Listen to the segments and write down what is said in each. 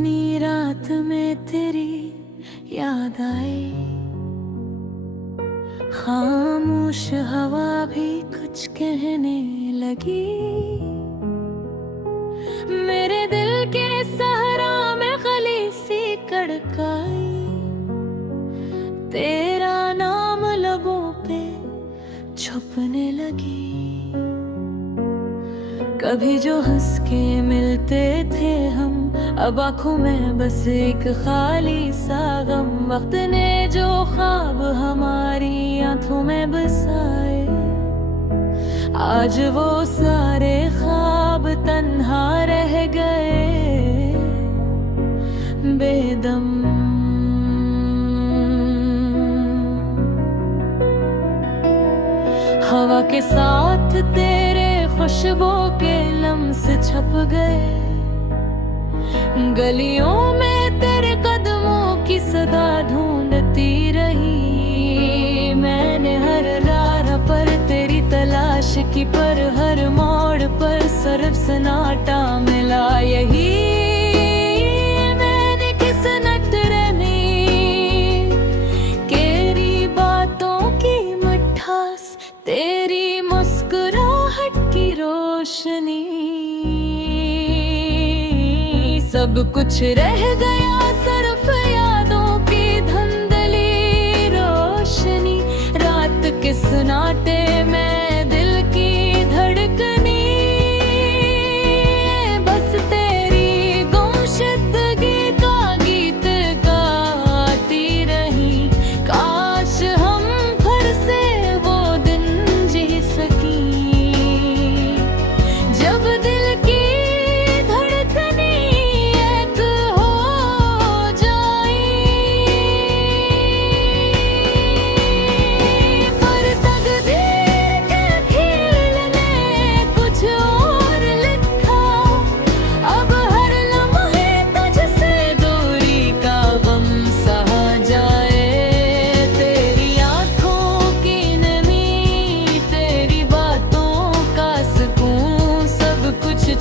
इतनी रात में तेरी याद आए, खामोश हवा भी कुछ कहने लगी। मेरे दिल के सहरा में गली सी कड़काई, तेरा नाम लबों पे छुपने लगी। कभी जो हंस के मिलते थे हम, अब आंखों में बस एक खाली सा गम। वक्त ने जो ख्वाब हमारी आंखों में बसाए, आज वो सारे ख्वाब तन्हा रह गए बेदम। हवा के साथ तेरे खुशबू के लम्स छप गए, गलियों में तेरे कदमों की सदा ढूंढती रही। मैंने हर राह पर तेरी तलाश की, पर हर मोड़ पर सिर्फ सन्नाटा मिला। यही मैंने किस्मत रनी, तेरी बातों की मिठास, तेरी मुस्कुराहट की रोशनी। सब कुछ रह गया सिर्फ यादों की धुंधली रोशनी। रात के सन्नाटे में दिल की धड़कनी, बस तेरी गुमशुदगी का गीत गाती रही। काश हम फिर से वो दिन जी सकी, जब दिल की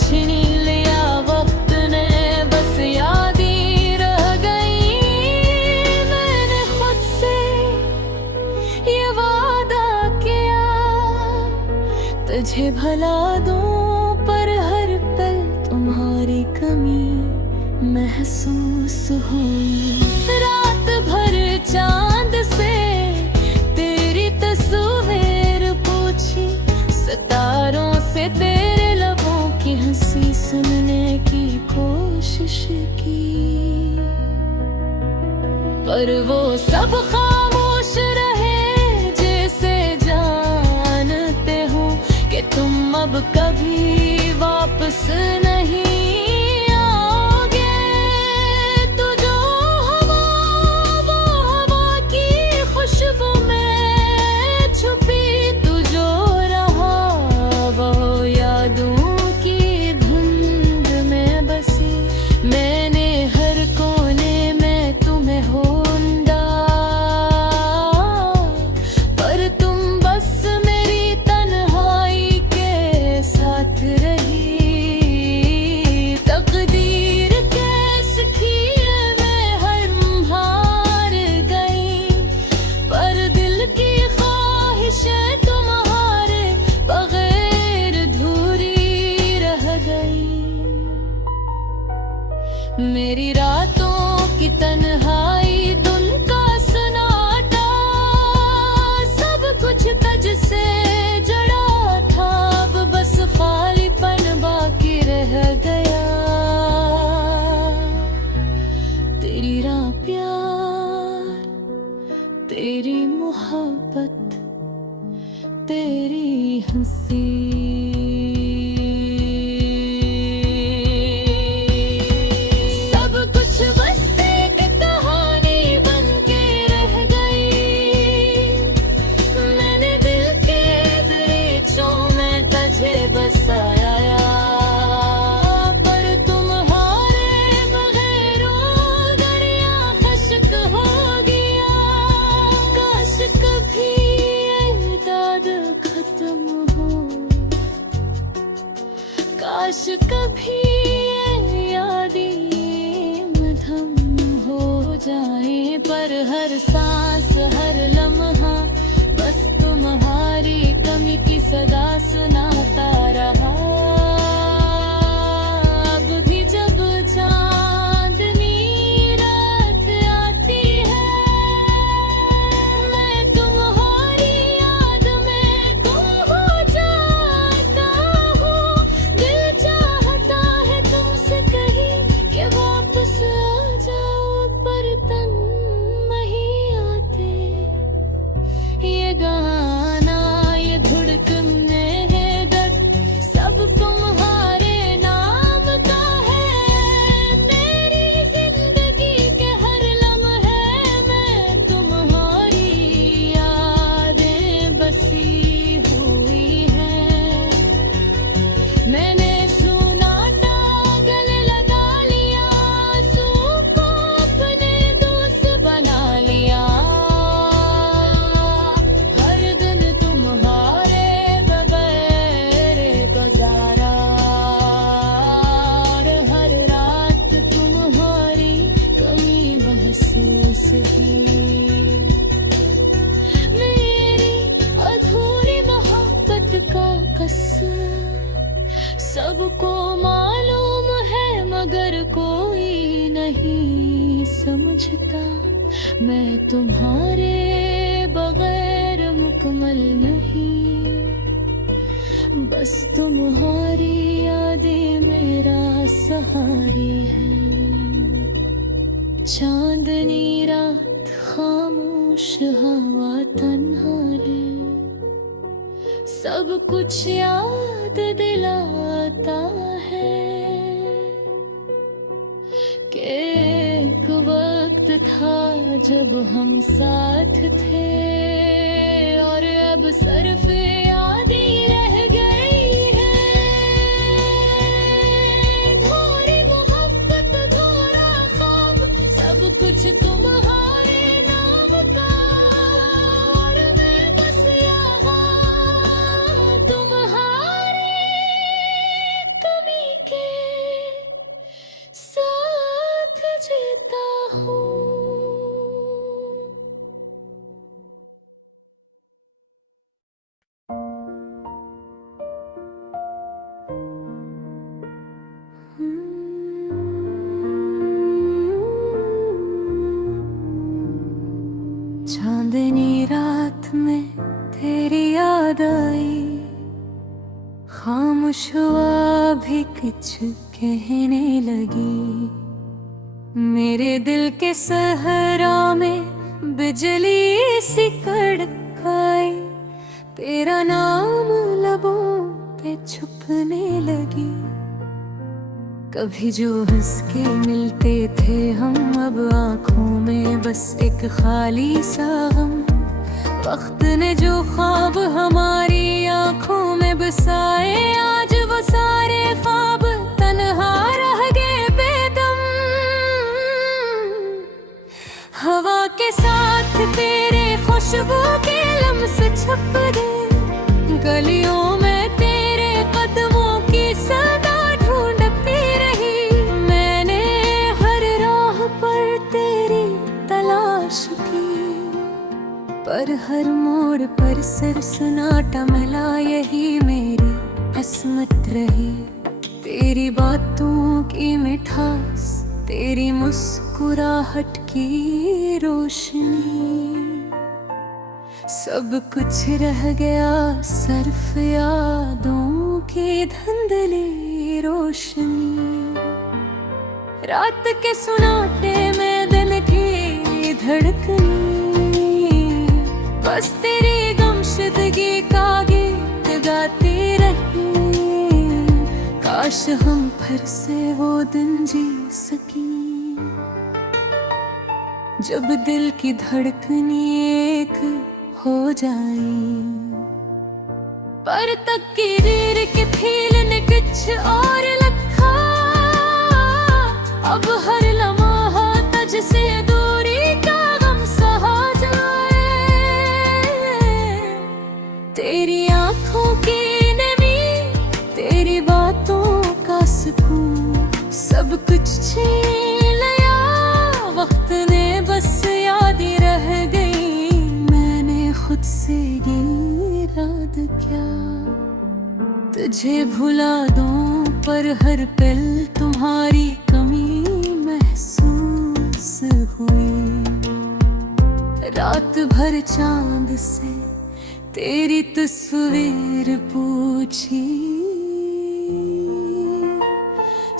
छीन लिया वक्त ने, बस याद ही रह गई। मैंने खुद से ये वादा किया, तुझे भला दूं, पर हर पल तुम्हारी कमी महसूस हुई। रात भर चांद से तेरी तस्वीर पूछी, सितारों से तेरे हंसी सुनने की कोशिश की, पर वो सब खामोश रहे। जैसे जानते हो कि तुम अब कभी वापस नहीं आओगे। तो जो हवा, वो हवा की खुशबू में छुपी, तू जो रहा वो यादों मैंने हर कोने में तुम्हें ढूंढा, पर तुम बस मेरी तन्हाई के साथ रही। तकदीर कैसे किए मैं हम हार गई, पर दिल की ख्वाहिशें तुम्हारे बगैर अधूरी रह गई। मेरी रातों की तन्हाई, धुन का सन्नाटा, सब कुछ तज से जड़ा था। अब बस खालीपन बाकी रह गया। तेरी राह प्यार, तेरी मोहब्बत, तेरी हंसी, बसाया। पर तुम्हारे बगैर दरिया खश्क हो गया। काश कभी ये दर्द खत्म हो। पर हर सांस हर लम्हा बस तुम्हारी कमी की सदा सुनाता रहा। अब भी जब चांदनी रात आती है मैं तुम्हारी याद में गुम हो जाता हूँ। दिल चाहता है तुमसे कहीं कि वापस आ जाओ पर तन नहीं आते। ये गाना ये धुड़कने है दर्द सब तुम्हारे नाम का है। मेरी जिंदगी के हर लम्हे में तुम्हारी यादें बसी हुई हैं। मैंने सुनाटा गले लगा लिया आंसू को अपने दोस्त बना लिया। हर दिन तुम्हारे बगैर गुजारा और हर रात तुम्हारी कमी महसूस की। मेरी अधूरी मोहब्बत का कसर सबको मालूम है मगर कोई नहीं समझता। मैं तुम्हारे बगैर मुकम्मल नहीं, बस तुम्हारी यादें मेरा सहारे हैं। चांदनी रात खामोश हवा तन्हाई सब कुछ याद दिलाता है कि एक वक्त था जब हम साथ थे और अब सिर्फ याद ही रह गई है। थोड़ी मोहब्बत थोड़ा ख्वाब सब कुछ तुम्हारे नाम का और मैं बस यहाँ तुम्हारी कमी के साथ जीता हूँ। चांदनी रात में तेरी याद आई, खामोश हुआ भी कुछ कहने लगी। मेरे दिल के सहरा में बिजली सी कड़क आई, तेरा नाम लबों पे छुपने लगी। कभी जो हंस के मिलते थे हम अब आँखों में बस एक खाली सा गम। वक्त ने जो ख्वाब हमारी आँखों में बसाए आज वो सारे ख्वाब तन्हा रह गए बेदम। हवा के साथ तेरे खुशबू के लम्स छप गए, गलियों में तेरे कदमों की सदा ढूंढती रही। मैंने हर राह पर तेरी तलाश की पर हर मोड़ पर सिर्फ सन्नाटा मिला। यही मेरी किस्मत रही, तेरी बातों की मिठास, तेरी मुस्कुराहट की रोशनी। सब कुछ रह गया सिर्फ यादों की धुंधली रोशनी। रात के सुनाटे में दिन की धड़कनी बस तेरी गमशुदगी का गीत गाती रही। काश हम फिर से वो दिन जी सकी जब दिल की धड़कनी एक हो जाए। पर तकदीर के फील ने कुछ और लिखा, अब हर लम्हा तुझ से दूरी का गम सहा जाए। तेरी आंखों की नमी, तेरी बातों का सुकून, सब कुछ छीन लिया वक्त ने बस याद तुझे भुला दूं पर हर पल तुम्हारी कमी महसूस हुई। रात भर चांद से तेरी तस्वीर पूछी,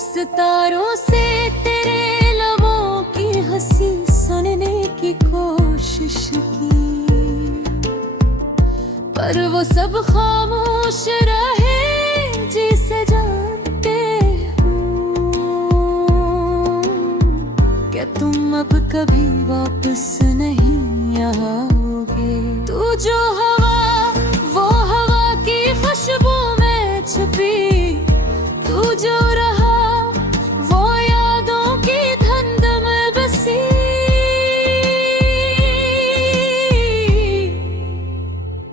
सितारों से तेरे लबों की हंसी सुनने की कोशिश की, पर वो सब खामोश रहे जिसे जानते हूँ। क्या तुम अब कभी वापस नहीं आओगे? तू जो हवा, वो हवा की खुशबू में छुपी, तू जो रहा वो यादों की धुंध में बसी।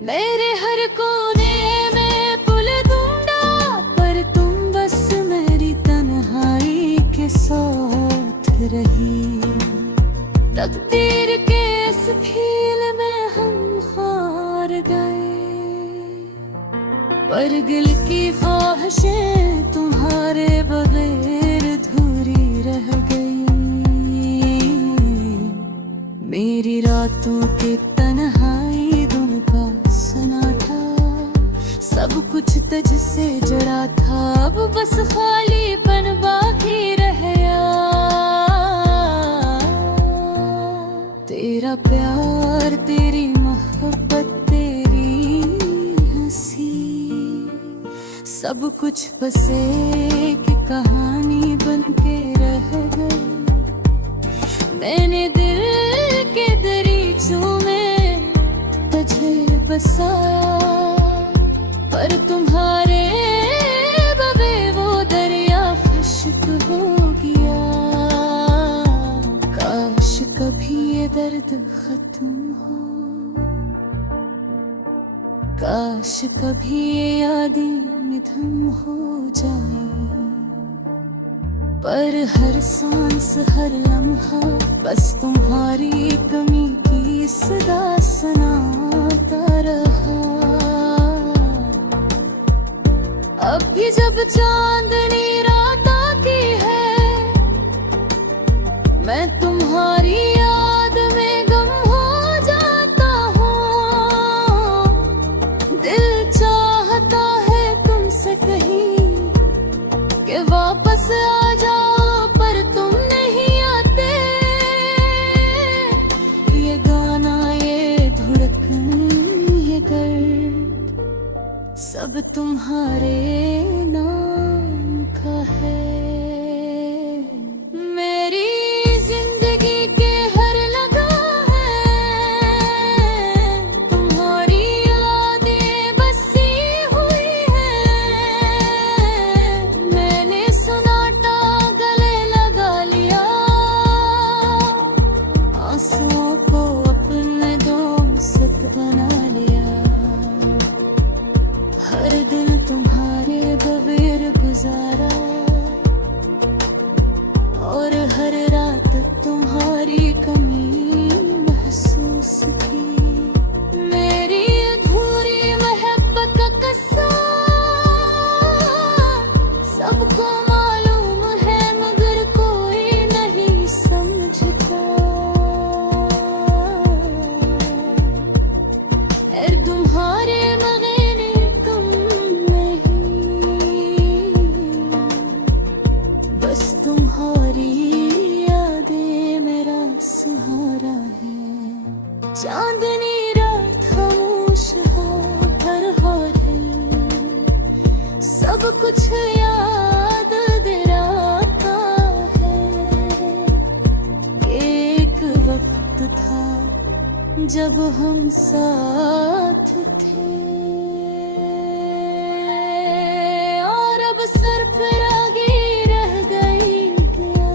मेरे हर कोने में पुल ढूंढा, पर तुम बस मेरी तन्हाई के साथ रही। तकदीर के इस खेल में हम हार गए, पर दिल की ख्वाहिशें तुम्हारे बगैर अधूरी रह गई। मेरी रातों की तन्हाई, धुन का सन्नाटा, सब कुछ तुझसे जुड़ा था, अब बस खालीपन बाकी रह गया। तेरा प्यार, तेरी मोहब्बत, तेरी हंसी, सब कुछ बस एक कहानी बन के रह गई। मैंने दिल के दरीचों में तुझे बसाया, पर तुम्हारे बवे वो दरिया खुश्क हो गया। काश कभी ये दर्द खत्म हो, काश कभी ये यादें निधन हो जाए, पर हर सांस हर लम्हा बस तुम्हारी कमी की सदा सुनाता रहा। अब भी जब चांदनी रात आती है, मैं तुम्हारी याद में गम हो जाता हूँ। दिल चाहता है तुमसे कहीं कि वापस आ जाओ, पर तुम नहीं आते। ये गाना, ये धड़कन, ये गर्द, सब तुम्हारे नाम का है। मेरी जिंदगी के हर लम्हा है तुम्हारी यादें बसी हुई है। मैंने सन्नाटा गले लगा लिया, आंसुओं को अपने दोस्त बना लिया। हर दिन तुम्हारे बगैर गुजारा, और हर रात तुम्हारी कमी महसूस की। मेरी अधूरी मोहब्बत का किस्सा सबको मालूम है, मगर कोई नहीं समझता। और तुम्हारे बगैर कम नहीं, बस तुम्हारी यादें मेरा सहारा है। चांदनी रात खामोश भर है, सब कुछ याद दिलाता है। एक वक्त था जब हम साथ थे, और अब सर पर आगे रह गई क्या।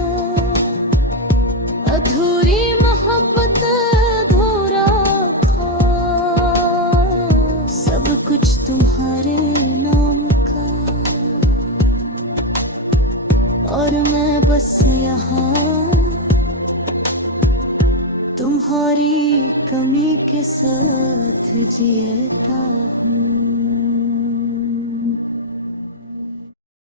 अधूरी मोहब्बत, अधूरा था, सब कुछ तुम्हारे नाम का, और मैं बस यहाँ तुम्हारी कमी के साथ जीता हूँ।